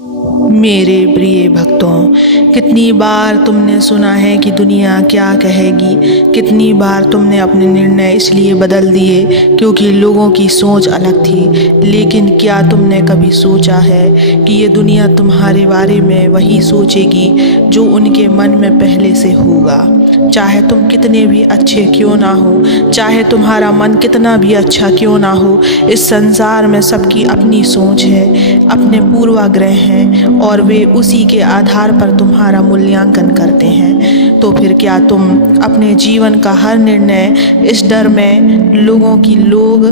मेरे प्रिय भक्तों, कितनी बार तुमने सुना है कि दुनिया क्या कहेगी। कितनी बार तुमने अपने निर्णय इसलिए बदल दिए क्योंकि लोगों की सोच अलग थी। लेकिन क्या तुमने कभी सोचा है कि ये दुनिया तुम्हारे बारे में वही सोचेगी जो उनके मन में पहले से होगा। चाहे तुम कितने भी अच्छे क्यों ना हो, चाहे तुम्हारा मन कितना भी अच्छा क्यों ना हो, इस संसार में सबकी अपनी सोच है, अपने पूर्वाग्रह हैं और वे उसी के आधार पर तुम्हारा मूल्यांकन करते हैं। तो फिर क्या तुम अपने जीवन का हर निर्णय इस डर में लोग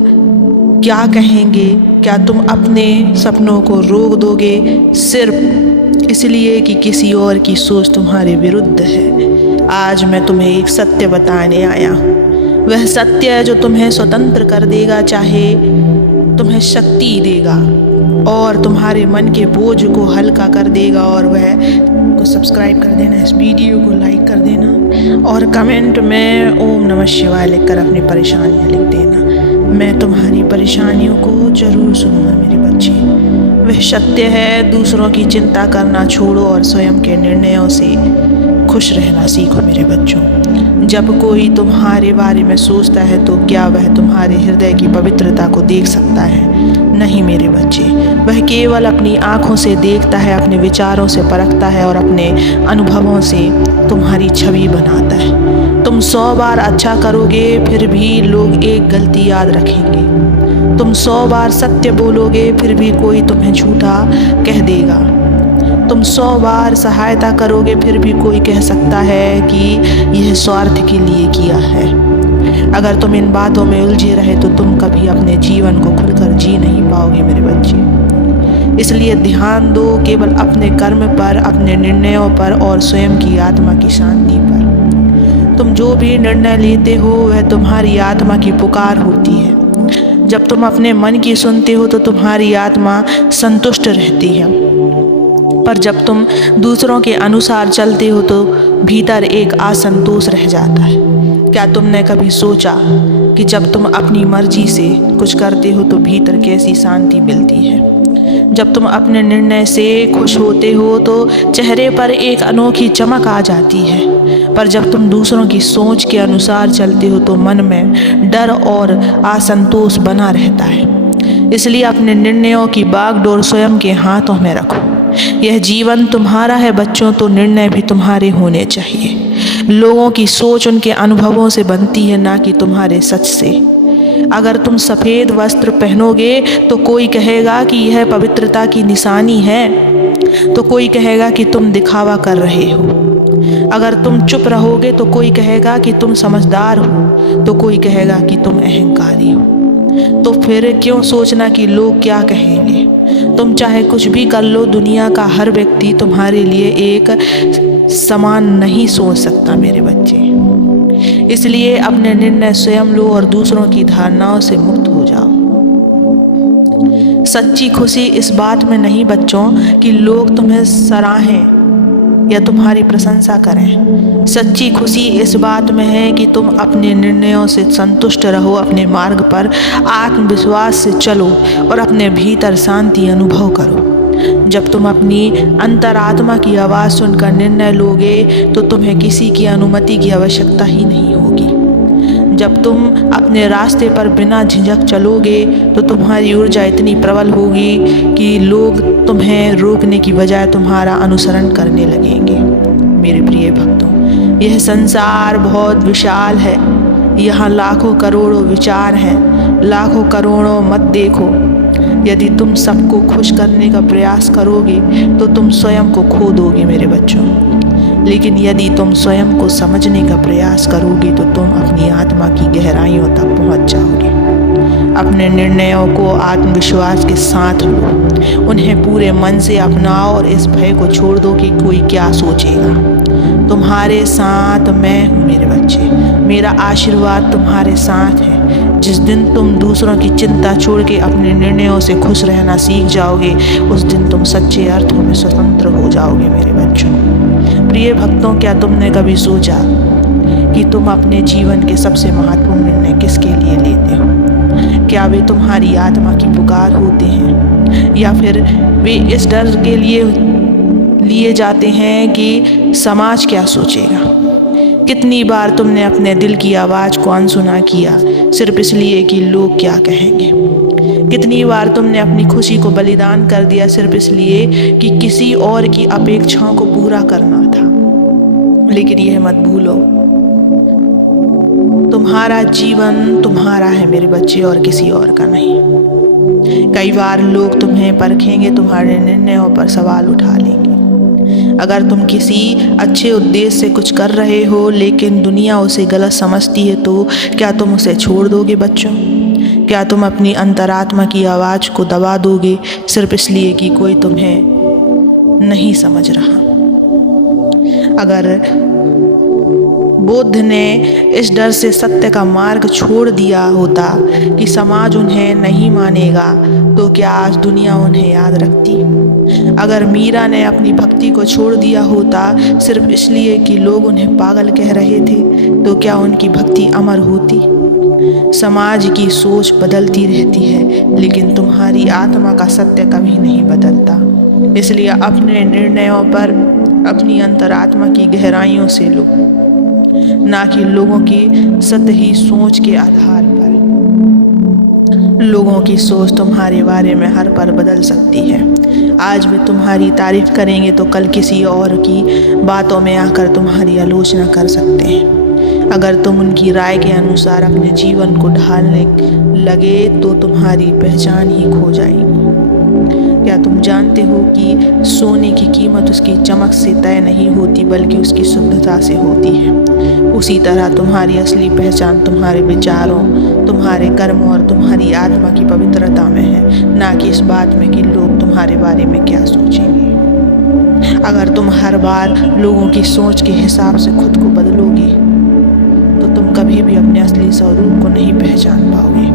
क्या कहेंगे, क्या तुम अपने सपनों को रोक दोगे सिर्फ इसलिए कि किसी और की सोच तुम्हारे विरुद्ध है। आज मैं तुम्हें एक सत्य बताने आया हूँ। वह सत्य है जो तुम्हें स्वतंत्र कर देगा, चाहे तुम्हें शक्ति देगा और तुम्हारे मन के बोझ को हल्का कर देगा। और वह को सब्सक्राइब कर देना, इस वीडियो को लाइक कर देना और कमेंट में ओम नमः शिवाय लिखकर अपनी परेशानियाँ लिख देना। मैं तुम्हारी परेशानियों को जरूर सुनूंगा मेरे बच्चे। वह सत्य है, दूसरों की चिंता करना छोड़ो और स्वयं के निर्णयों से खुश रहना सीखो मेरे बच्चों। जब कोई तुम्हारे बारे में सोचता है तो क्या वह तुम्हारे हृदय की पवित्रता को देख सकता है? नहीं मेरे बच्चे, वह केवल अपनी आँखों से देखता है, अपने विचारों से परखता है और अपने अनुभवों से तुम्हारी छवि बनाता है। तुम 100 बार अच्छा करोगे फिर भी लोग एक गलती याद रखेंगे। तुम 100 बार सत्य बोलोगे फिर भी कोई तुम्हें झूठा कह देगा। तुम 100 बार सहायता करोगे फिर भी कोई कह सकता है कि यह स्वार्थ के लिए किया है। अगर तुम इन बातों में उलझे रहे तो तुम कभी अपने जीवन को खुलकर जी नहीं पाओगे मेरे बच्चे। इसलिए ध्यान दो केवल अपने कर्म पर, अपने निर्णयों पर और स्वयं की आत्मा की शांति पर। तुम जो भी निर्णय लेते हो वह तुम्हारी आत्मा की पुकार होती है। जब तुम अपने मन की सुनते हो तो तुम्हारी आत्मा संतुष्ट रहती है, पर जब तुम दूसरों के अनुसार चलते हो तो भीतर एक असंतोष रह जाता है। क्या तुमने कभी सोचा कि जब तुम अपनी मर्जी से कुछ करते हो तो भीतर कैसी शांति मिलती है? जब तुम अपने निर्णय से खुश होते हो तो चेहरे पर एक अनोखी चमक आ जाती है, पर जब तुम दूसरों की सोच के अनुसार चलते हो तो मन में डर और असंतोष बना रहता है। इसलिए अपने निर्णयों की बागडोर स्वयं के हाथों में रखो। यह जीवन तुम्हारा है बच्चों, तो निर्णय भी तुम्हारे होने चाहिए। लोगों की सोच उनके अनुभवों से बनती है, ना कि तुम्हारे सच से। अगर तुम सफ़ेद वस्त्र पहनोगे तो कोई कहेगा कि यह पवित्रता की निशानी है, तो कोई कहेगा कि तुम दिखावा कर रहे हो। अगर तुम चुप रहोगे तो कोई कहेगा कि तुम समझदार हो, तो कोई कहेगा कि तुम अहंकारी हो। तो फिर क्यों सोचना कि लोग क्या कहेंगे? तुम चाहे कुछ भी कर लो, दुनिया का हर व्यक्ति तुम्हारे लिए एक समान नहीं सोच सकता मेरे बच्चे। इसलिए अपने निर्णय स्वयं लो और दूसरों की धारणाओं से मुक्त हो जाओ। सच्ची खुशी इस बात में नहीं बच्चों कि लोग तुम्हें सराहें या तुम्हारी प्रशंसा करें। सच्ची खुशी इस बात में है कि तुम अपने निर्णयों से संतुष्ट रहो, अपने मार्ग पर आत्मविश्वास से चलो और अपने भीतर शांति अनुभव करो। जब तुम अपनी अंतरात्मा की आवाज़ सुनकर निर्णय लोगे तो तुम्हें किसी की अनुमति की आवश्यकता ही नहीं होगी। जब तुम अपने रास्ते पर बिना झिझक चलोगे तो तुम्हारी ऊर्जा इतनी प्रबल होगी कि लोग तुम्हें रोकने की बजाय तुम्हारा अनुसरण करने लगेंगे। मेरे प्रिय भक्तों, यह संसार बहुत विशाल है। यहाँ लाखों करोड़ों विचार हैं। लाखों करोड़ों मत देखो। यदि तुम सबको खुश करने का प्रयास करोगे तो तुम स्वयं को खो दोगे मेरे बच्चों। लेकिन यदि तुम स्वयं को समझने का प्रयास करोगे तो तुम अपनी आत्मा की गहराइयों तक पहुंच जाओगे। अपने निर्णयों को आत्मविश्वास के साथ लो, उन्हें पूरे मन से अपनाओ और इस भय को छोड़ दो कि कोई क्या सोचेगा। तुम्हारे साथ मैं हूँ मेरे बच्चे। मेरा आशीर्वाद तुम्हारे साथ है। जिस दिन तुम दूसरों की चिंता छोड़ के अपने निर्णयों से खुश रहना सीख जाओगे, उस दिन तुम सच्चे अर्थों में स्वतंत्र हो जाओगे मेरे बच्चों। प्रिय भक्तों, क्या तुमने कभी सोचा कि तुम अपने जीवन के सबसे महत्वपूर्ण निर्णय किसके लिए लेते हो? क्या वे तुम्हारी आत्मा की पुकार होते हैं, या फिर वे इस डर के लिए जाते हैं कि समाज क्या सोचेगा? कितनी बार तुमने अपने दिल की आवाज़ को अनसुना किया सिर्फ इसलिए कि लोग क्या कहेंगे? कितनी बार तुमने अपनी खुशी को बलिदान कर दिया सिर्फ इसलिए कि किसी और की अपेक्षाओं को पूरा करना था? लेकिन यह मत भूलो, तुम्हारा जीवन तुम्हारा है मेरे बच्चे, और किसी और का नहीं। कई बार लोग तुम्हें परखेंगे, तुम्हारे निर्णयों पर सवाल उठा लेंगे। अगर तुम किसी अच्छे उद्देश्य से कुछ कर रहे हो लेकिन दुनिया उसे गलत समझती है, तो क्या तुम उसे छोड़ दोगे बच्चों? क्या तुम अपनी अंतरात्मा की आवाज़ को दबा दोगे सिर्फ इसलिए कि कोई तुम्हें नहीं समझ रहा? अगर बुद्ध ने इस डर से सत्य का मार्ग छोड़ दिया होता कि समाज उन्हें नहीं मानेगा, तो क्या आज दुनिया उन्हें याद रखती? अगर मीरा ने अपनी भक्ति को छोड़ दिया होता सिर्फ इसलिए कि लोग उन्हें पागल कह रहे थे, तो क्या उनकी भक्ति अमर होती? समाज की सोच बदलती रहती है, लेकिन तुम्हारी आत्मा का सत्य कभी नहीं बदलता। इसलिए अपने निर्णयों पर अपनी अंतरात्मा की गहराइयों से लो, ना कि लोगों की सतही सोच के आधार पर। लोगों की सोच तुम्हारे बारे में हर पल बदल सकती है। आज वे तुम्हारी तारीफ करेंगे तो कल किसी और की बातों में आकर तुम्हारी आलोचना कर सकते हैं। अगर तुम उनकी राय के अनुसार अपने जीवन को ढालने लगे तो तुम्हारी पहचान ही खो जाएगी। क्या तुम जानते हो कि सोने की कीमत उसकी चमक से तय नहीं होती बल्कि उसकी शुद्धता से होती है? उसी तरह तुम्हारी असली पहचान तुम्हारे विचारों, तुम्हारे कर्मों और तुम्हारी आत्मा की पवित्रता में है, ना कि इस बात में कि लोग तुम्हारे बारे में क्या सोचेंगे। अगर तुम हर बार लोगों की सोच के हिसाब से खुद को बदलोगे तो तुम कभी भी अपने असली स्वरूप को नहीं पहचान पाओगे।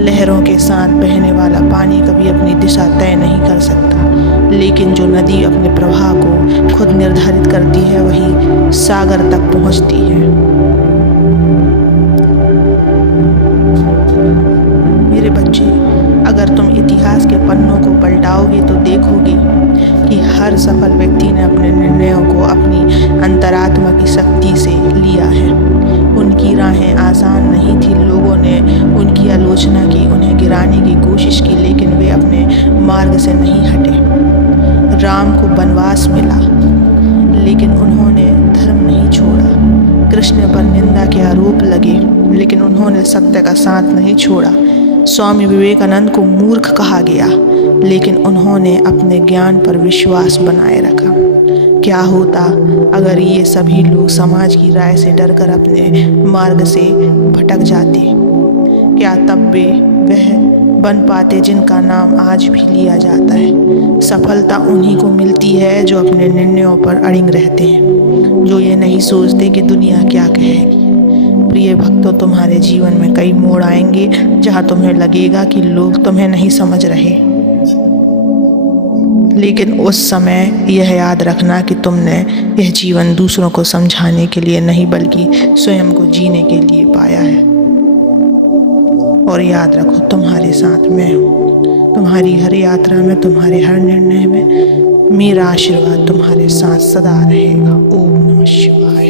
लहरों के साथ बहने वाला पानी कभी अपनी दिशा तय नहीं कर सकता, लेकिन जो नदी अपने प्रवाह को खुद निर्धारित करती है वही सागर तक पहुंचती है। मेरे बच्चे, अगर तुम इतिहास के पन्नों को पलटाओगे तो देखोगे कि हर सफल व्यक्ति ने अपने निर्णयों को अपनी अंतरात्मा की शक्ति से लिया है। उनकी राहें आसान नहीं थी, लोगों ने उनकी आलोचना की, उन्हें गिराने की कोशिश की, लेकिन वे अपने मार्ग से नहीं हटे। राम को वनवास मिला लेकिन उन्होंने धर्म नहीं छोड़ा। कृष्ण पर निंदा के आरोप लगे लेकिन उन्होंने सत्य का साथ नहीं छोड़ा। स्वामी विवेकानंद को मूर्ख कहा गया लेकिन उन्होंने अपने ज्ञान पर विश्वास बनाए रखा। क्या होता अगर ये सभी लोग समाज की राय से डरकर अपने मार्ग से भटक जाते? क्या तब वे वह बन पाते जिनका नाम आज भी लिया जाता है? सफलता उन्हीं को मिलती है जो अपने निर्णयों पर अड़िग रहते हैं, जो ये नहीं सोचते कि दुनिया क्या कहेगी। प्रिय भक्तों, तुम्हारे जीवन में कई मोड़ आएंगे जहाँ तुम्हें लगेगा कि लोग तुम्हें नहीं समझ रहे, लेकिन उस समय यह याद रखना कि तुमने यह जीवन दूसरों को समझाने के लिए नहीं बल्कि स्वयं को जीने के लिए पाया है। और याद रखो, तुम्हारे साथ मैं हूँ। तुम्हारी हर यात्रा में, तुम्हारे हर निर्णय में मेरा आशीर्वाद तुम्हारे साथ सदा रहेगा। ओम नमः शिवाय।